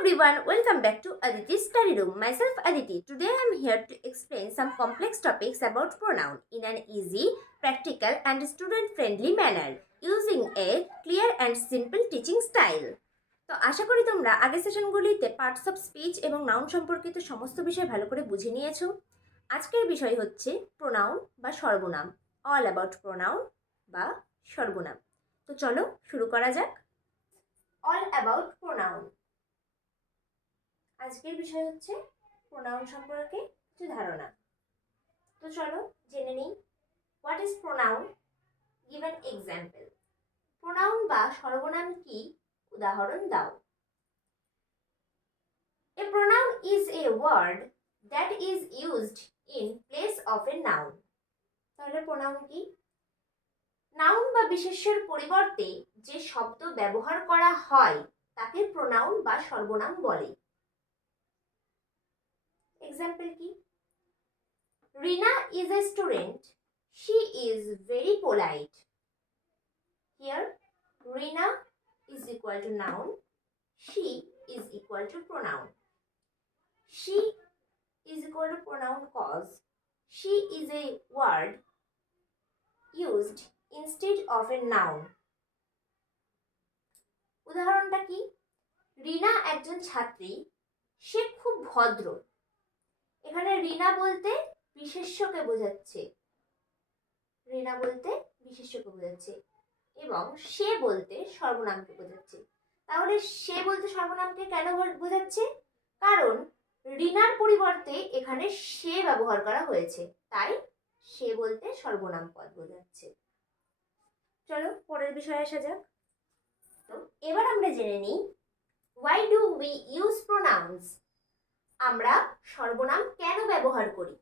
everyone, welcome back to Aditi's study room. Myself Aditi. Today I am here to explain some complex topics about pronoun in an easy, practical and student-friendly manner using a clear and simple teaching style. তো আশা করি তোমরা আগের সেশনগুলিতে parts of speech এবং noun সম্পর্কিত সমস্ত বিষয় ভালো করে বুঝে নিয়েছো। আজকের বিষয় হচ্ছে প্রোনাউন বা সর্বনাম, অল অ্যাবাউট প্রোনাউন বা সর্বনাম। তো চলো শুরু করা যাক। All about pronoun. আজকের বিষয় হচ্ছে প্রোনাউন সম্পর্কে কিছু ধারণা। তো চলো জেনে নিই what is pronoun. Give an example. Pronoun বা সর্বনাম কি, উদাহরণ দাও। A pronoun is a word that is used in place of a noun. তাহলে প্রোনাউন কি? নাউন বা বিশেষ্যের পরিবর্তে যে শব্দ ব্যবহার করা হয় তাকে প্রোনাউন বা সর্বনাম বলে। এক্সাম্পল কি? Rina is a student. She is very polite. Here, Rina is equal to noun. She is equal to pronoun. She is equal to pronoun cause she is a word used instead of a noun. উদাহরণটা কি? রিনা একজন ছাত্রী, সে খুব ভদ্র। এখানে রিনা বলতে বিশেষ্যকে বোঝাচ্ছে, রিনা বলতে বিশেষ্যকে বোঝাচ্ছে এবং সে বলতে সর্বনামকে বোঝাচ্ছে। তাহলে সে বলতে সর্বনামকে কেন বোঝাচ্ছে? কারণ রিনার পরিবর্তে এখানে সে ব্যবহার করা হয়েছে, তাই সে বলতে সর্বনাম পদ বোঝাচ্ছে। চলো পরের বিষয়ে আসা যাক। তো এবার আমরা জেনে নিই why do we use pronounce. আমরা সর্বনাম কেন ব্যবহার করি?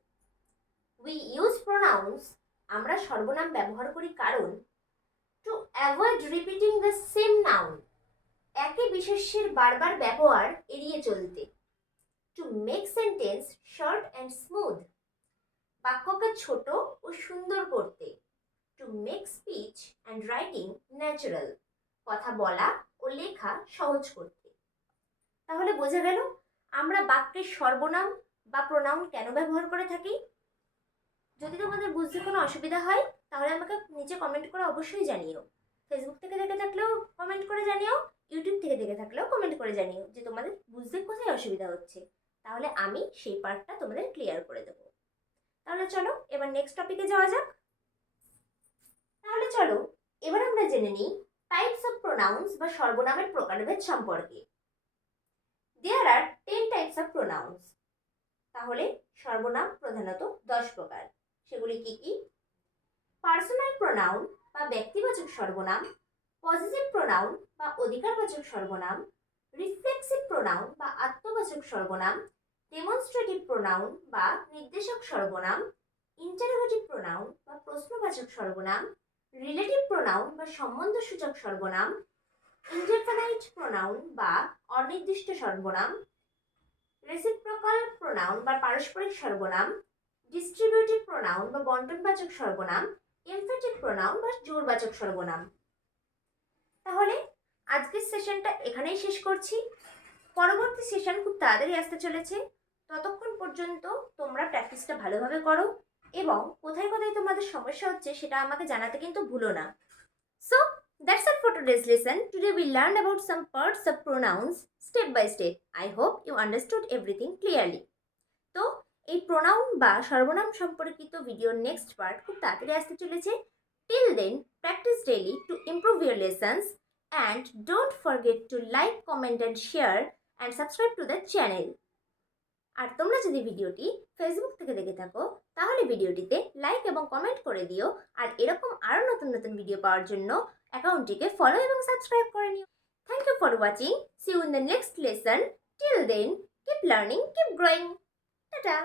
উই ইউজ প্রোনাউন্স, আমরা সর্বনাম ব্যবহার করি কারণ to avoid repeating the same noun, একই বিশেষ্যের বারবার ব্যবহার এড়িয়ে চলতে। To make sentence short and smooth, বাক্যকে ছোট ও সুন্দর করতে। To make speech and writing natural, কথা বলা ও লেখা সহজ করতে। তাহলে বোঝা গেল আমরা বাক্যের সর্বনাম বা প্রোনাউন কেন ব্যবহার করে থাকি। যদি তোমাদের বুঝতে কোনো অসুবিধা হয় তাহলে আমাকে নিচে কমেন্ট করে অবশ্যই জানিও। ফেসবুক থেকে দেখে থাকলেও কমেন্ট করে জানিও, ইউটিউব থেকে দেখে থাকলেও কমেন্ট করে জানিও যে তোমাদের বুঝতে কোথায় অসুবিধা হচ্ছে, তাহলে আমি সেই পার্টটা তোমাদের ক্লিয়ার করে দেবো। তাহলে চলো এবার নেক্সট টপিকে যাওয়া যাক। তাহলে চলো এবার আমরা জেনে নিই টাইপস অফ প্রোনাউন্স বা সর্বনামের প্রকারভেদ সম্পর্কে। দেয়ার আর 10 টাইপস অফ প্রোনাউন্স। তাহলে সর্বনাম প্রধানত 10 প্রকার। সেগুলি কি কি? পার্সোনাল প্রোনাউন বা ব্যক্তিবাচক সর্বনাম, পজিটিভ প্রোনাউন বা অধিকারবাচক সর্বনাম, রিফ্লেক্সিভ প্রোনাউন বা আত্মবাচক সর্বনাম, ডেমনস্ট্রেটিভ প্রোনাউন বা নির্দেশক সর্বনাম, ইন্টারোগেটিভ প্রোনাউন বা প্রশ্নবাচক সর্বনাম, রিলেটিভ প্রোনাউন বা সম্বন্ধসূচক সর্বনাম, ইনডেফিনাইট প্রোনাউন বা অনির্দিষ্ট সর্বনাম, রেসিপ্রোকাল প্রোনাউন বা পারস্পরিক সর্বনাম, ডিস্ট্রিবিউটিভ প্রোনাউন বা বন্টনবাচক সর্বনাম, এমফ্যাটিক প্রোনাউন বা জোরবাচক সর্বনাম। তাহলে আজকের সেশনটা এখানেই শেষ করছি। পরবর্তী সেশন খুব তাড়াতাড়ি আসতে চলেছে। ততক্ষণ পর্যন্ত তোমরা প্র্যাকটিসটা ভালোভাবে করো এবং কোথায় কোথায় তোমাদের সমস্যা হচ্ছে সেটা আমাকে জানাতে কিন্তু ভুলো না। So that's it for today's lesson. Today we learned about some parts of pronouns step by step. I hope you understood everything clearly. তো এই প্রোনাউন বা সর্বনাম সম্পর্কিত ভিডিওর নেক্সট পার্ট খুব তাড়াতাড়ি আসতে চলেছে। Till then, practice daily to improve your lessons and don't forget to like, comment and share and subscribe to the channel. আর তোমরা যদি ভিডিওটি ফেসবুক থেকে দেখে থাকো তাহলে ভিডিওটিতে লাইক এবং কমেন্ট করে দিও, আর এরকম আরও নতুন নতুন ভিডিও পাওয়ার জন্য অ্যাকাউন্টটিকে ফলো এবং সাবস্ক্রাইব করে নিও। Thank you for watching. See you in the next lesson. Till then, keep learning, keep growing. Ta-ta!